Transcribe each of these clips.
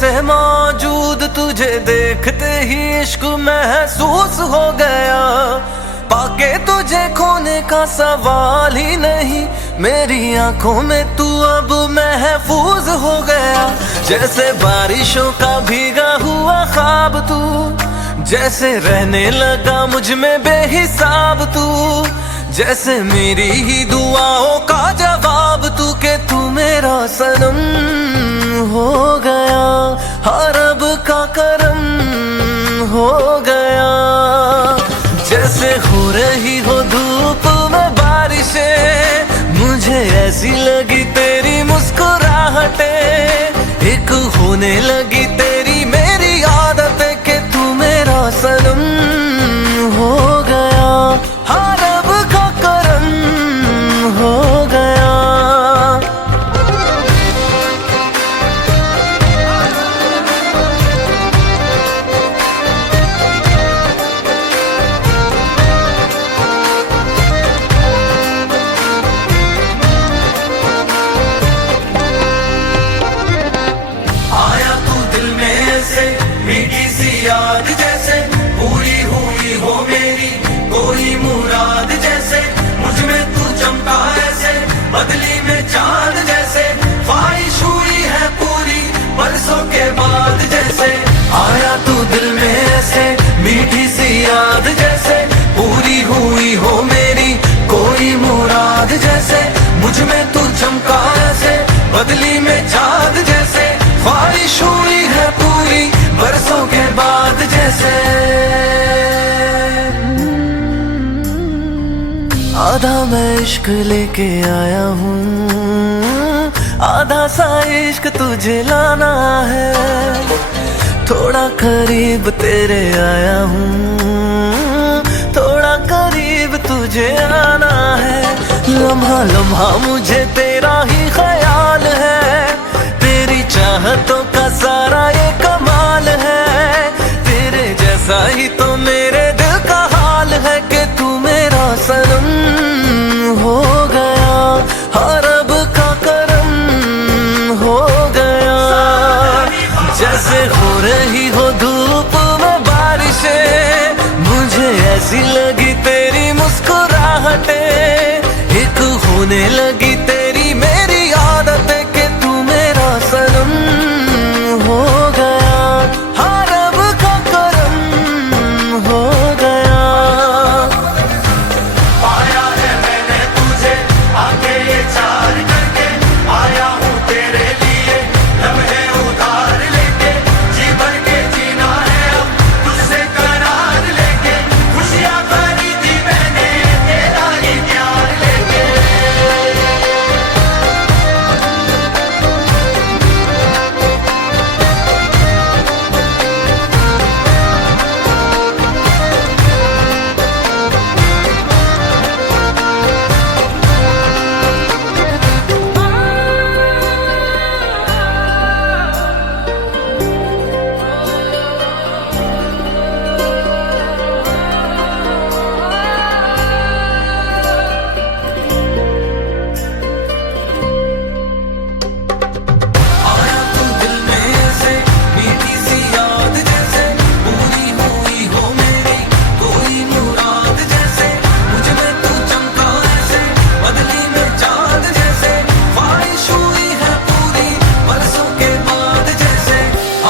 से मौजूद, तुझे देखते ही इश्क महसूस हो गया। पाके तुझे खोने का सवाल ही नहीं, मेरी आंखों में तू अब महफूज हो गया। जैसे बारिशों का भीगा हुआ ख्वाब तू, जैसे रहने लगा मुझ में बेहिसाब तू, जैसे मेरी ही दुआओं का जवाब तू, के तू मेरा सनम हो गया, हर रब का करम हो गया। जैसे हो रही हो धूप में बारिशें, मुझे ऐसी लगी तेरी मुस्कुराहटें, एक होने लगी तेरी मेरी आदतें, कि तू मेरा सनम हो गया, हर रब का करम हो गया। मीठी सी याद जैसे पूरी हुई हो मेरी कोई मुराद, जैसे मुझ में तू चमका ऐसे बदली में चांद, जैसे ख्वाहिश हुई है पूरी बरसों के बाद। जैसे आया तू दिल में ऐसे मीठी सी याद जैसे पूरी हुई हो मेरी कोई मुराद, जैसे मुझ में तू चमका ऐसे बदली में चांद, जैसे ख्वाहिश हुई है पूरी बरसों के बाद। जैसे आधा मैं इश्क लेके आया हूँ, आधा सा इश्क तुझे लाना है, थोड़ा करीब तेरे आया हूँ, थोड़ा करीब तुझे आना है। लम्हा लम्हा मुझे तेरा ही ख्याल है, तेरी चाहतों का सारा ये कमाल है, तेरे जैसा ही तो मेरे दिल का हाल है, कि तू मेरा सनम हो गया, हर रब का करम हो गया। जैसे हो रही हो धूप में बारिशें, मुझे ऐसी लगी तेरी मुस्कुराहटें, एक होने लगी तेरी मेरी आदतें, कि तू मेरा सनम हो गया, हर रब का करम हो गया। पाया है मैंने तुझे आके ये चार करके, आया हूँ तेरे लिए लम्हे उधार लेके, जी भर के जीना है अब तुझसे करार लेके, खुशियाँ भरी थी मैंने तेरा ही प्यार लेके। आया तू दिल में ऐसे मीठी सी याद जैसे पूरी हुई हो मेरी कोई मुराद, जैसे मुझ में तू चमका ऐसे बदली में चांद, जैसे ख्वाहिश हुई है पूरी बरसों के बाद। जैसे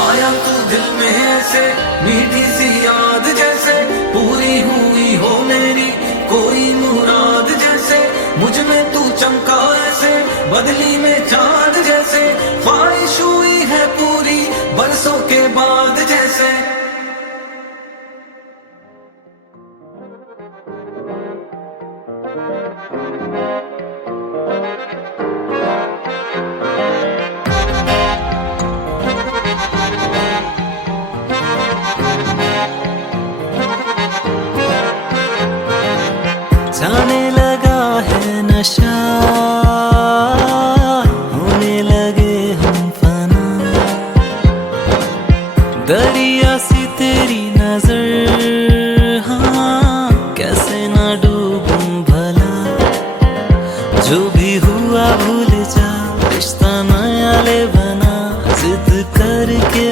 आया तू दिल में ऐसे मीठी सी याद जैसे पूरी हुई हो मेरी कोई मुराद, जैसे मुझ में तू चमका ऐसे बदली में चांद, जैसे ख्वाहिश हुई है पूरी बरसों के बाद। जैसे जाने लगा है नशा, होने लगे हम फना, दरिया सी तेरी नजर, हाँ कैसे ना डूबूं भला, जो भी हुआ भूल जा, रिश्ता नया ले बना, जिद करके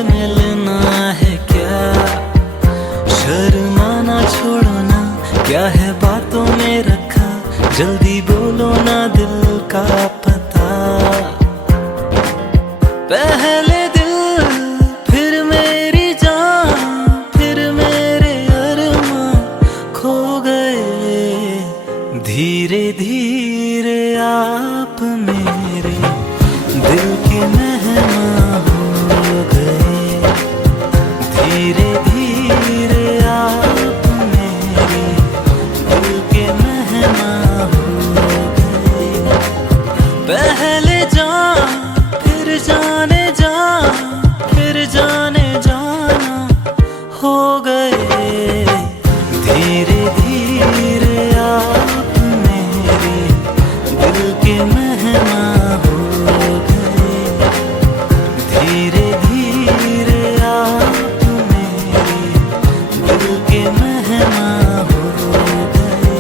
धीरे धीरे आप मेरे दिल के मेहमान हो गए। पहले जान फिर जाने जा, फिर जाने जाना हो गए। धीरे धीरे आप मेरे दिल के मेहमान हो गए। धीरे धीरे आप मेरे दिल के मेहमान हो गए।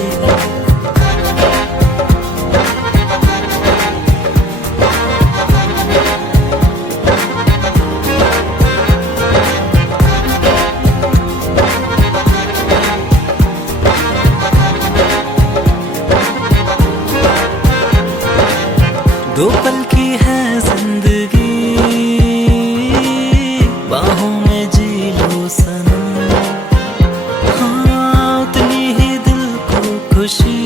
दो पल की है जिंदगी, बाहों में जी लो सनम। हाँ उतनी ही दिल को खुशी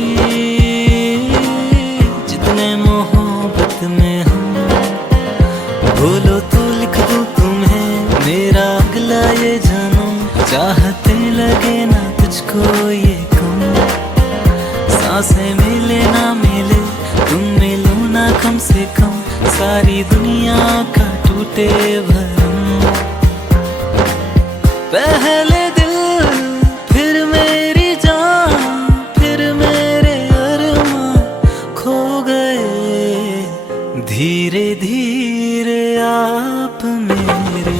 जितने मोहब्बत में हम। बोलो तो लिख दूं तुम्हें मेरा अगला ये जन्म। चाहते लगे ना तुझको ये कम, सांसें मिले ना मिले तुम मिलो ना कम से कम। सारी दुनिया का टूटे भरम। पहले दिल फिर मेरी जान, फिर मेरे अरमां खो गए। धीरे धीरे आप मेरे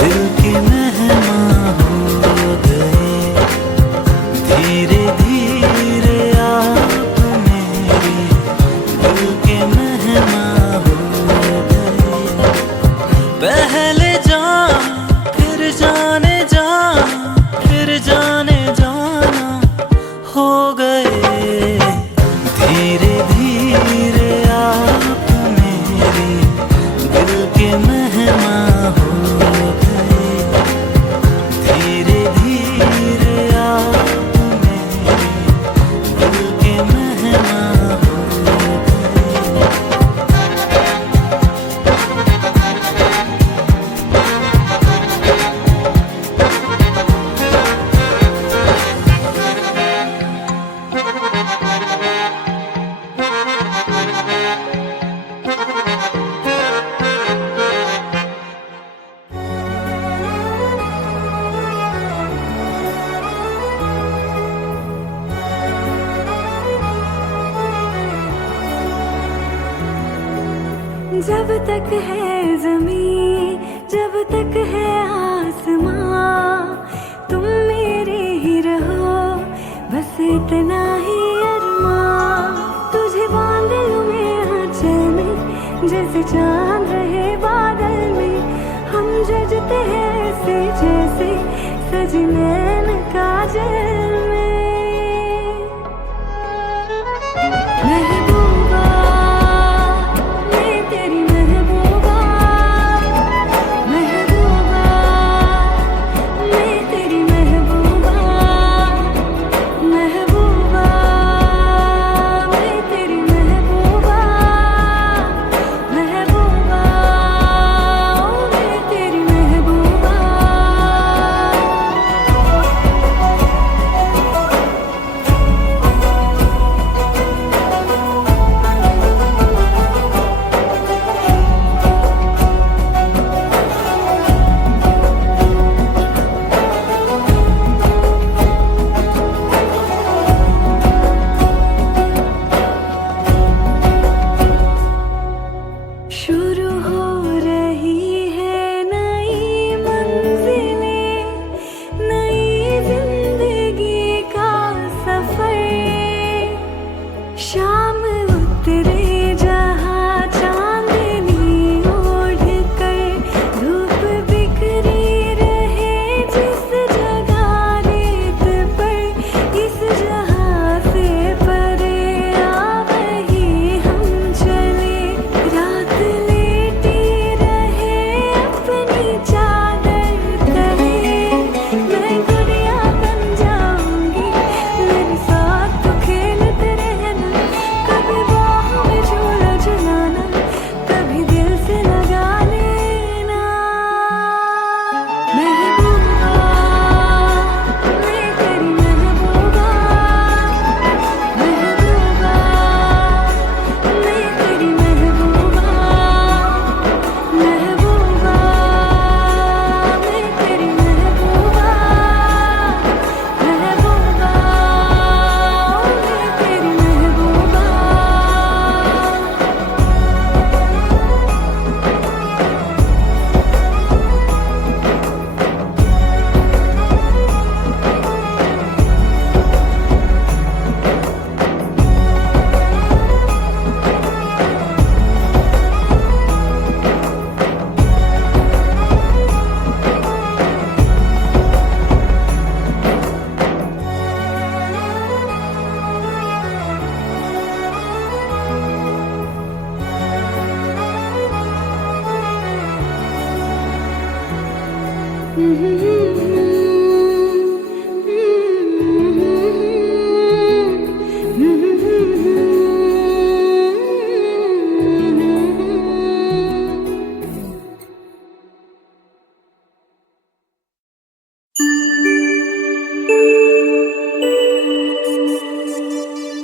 दिल के मेहमान हो गए। धीरे धीरे आप मेरे दिल के मेहमान हो गए। पहले जान फिर जाने जा, फिर जाने जाना हो गए। धीरे धीरे आप मेरे दिल के मेहमान हो गए। धीरे धीरे आप मेरे दिल के मेहमान हो गए। जब तक है ज़मीं, जब तक है आसमां, तुम मेरे ही रहो बस इतना ही अरमां। तुझे बांध लूं मैं आंचल में, जैसे चांद रहे बादल में। हम जजते हैं ऐसे जैसे सजी नैन काजल में। महबूबा मैं तेरी महबूबा, महबूबा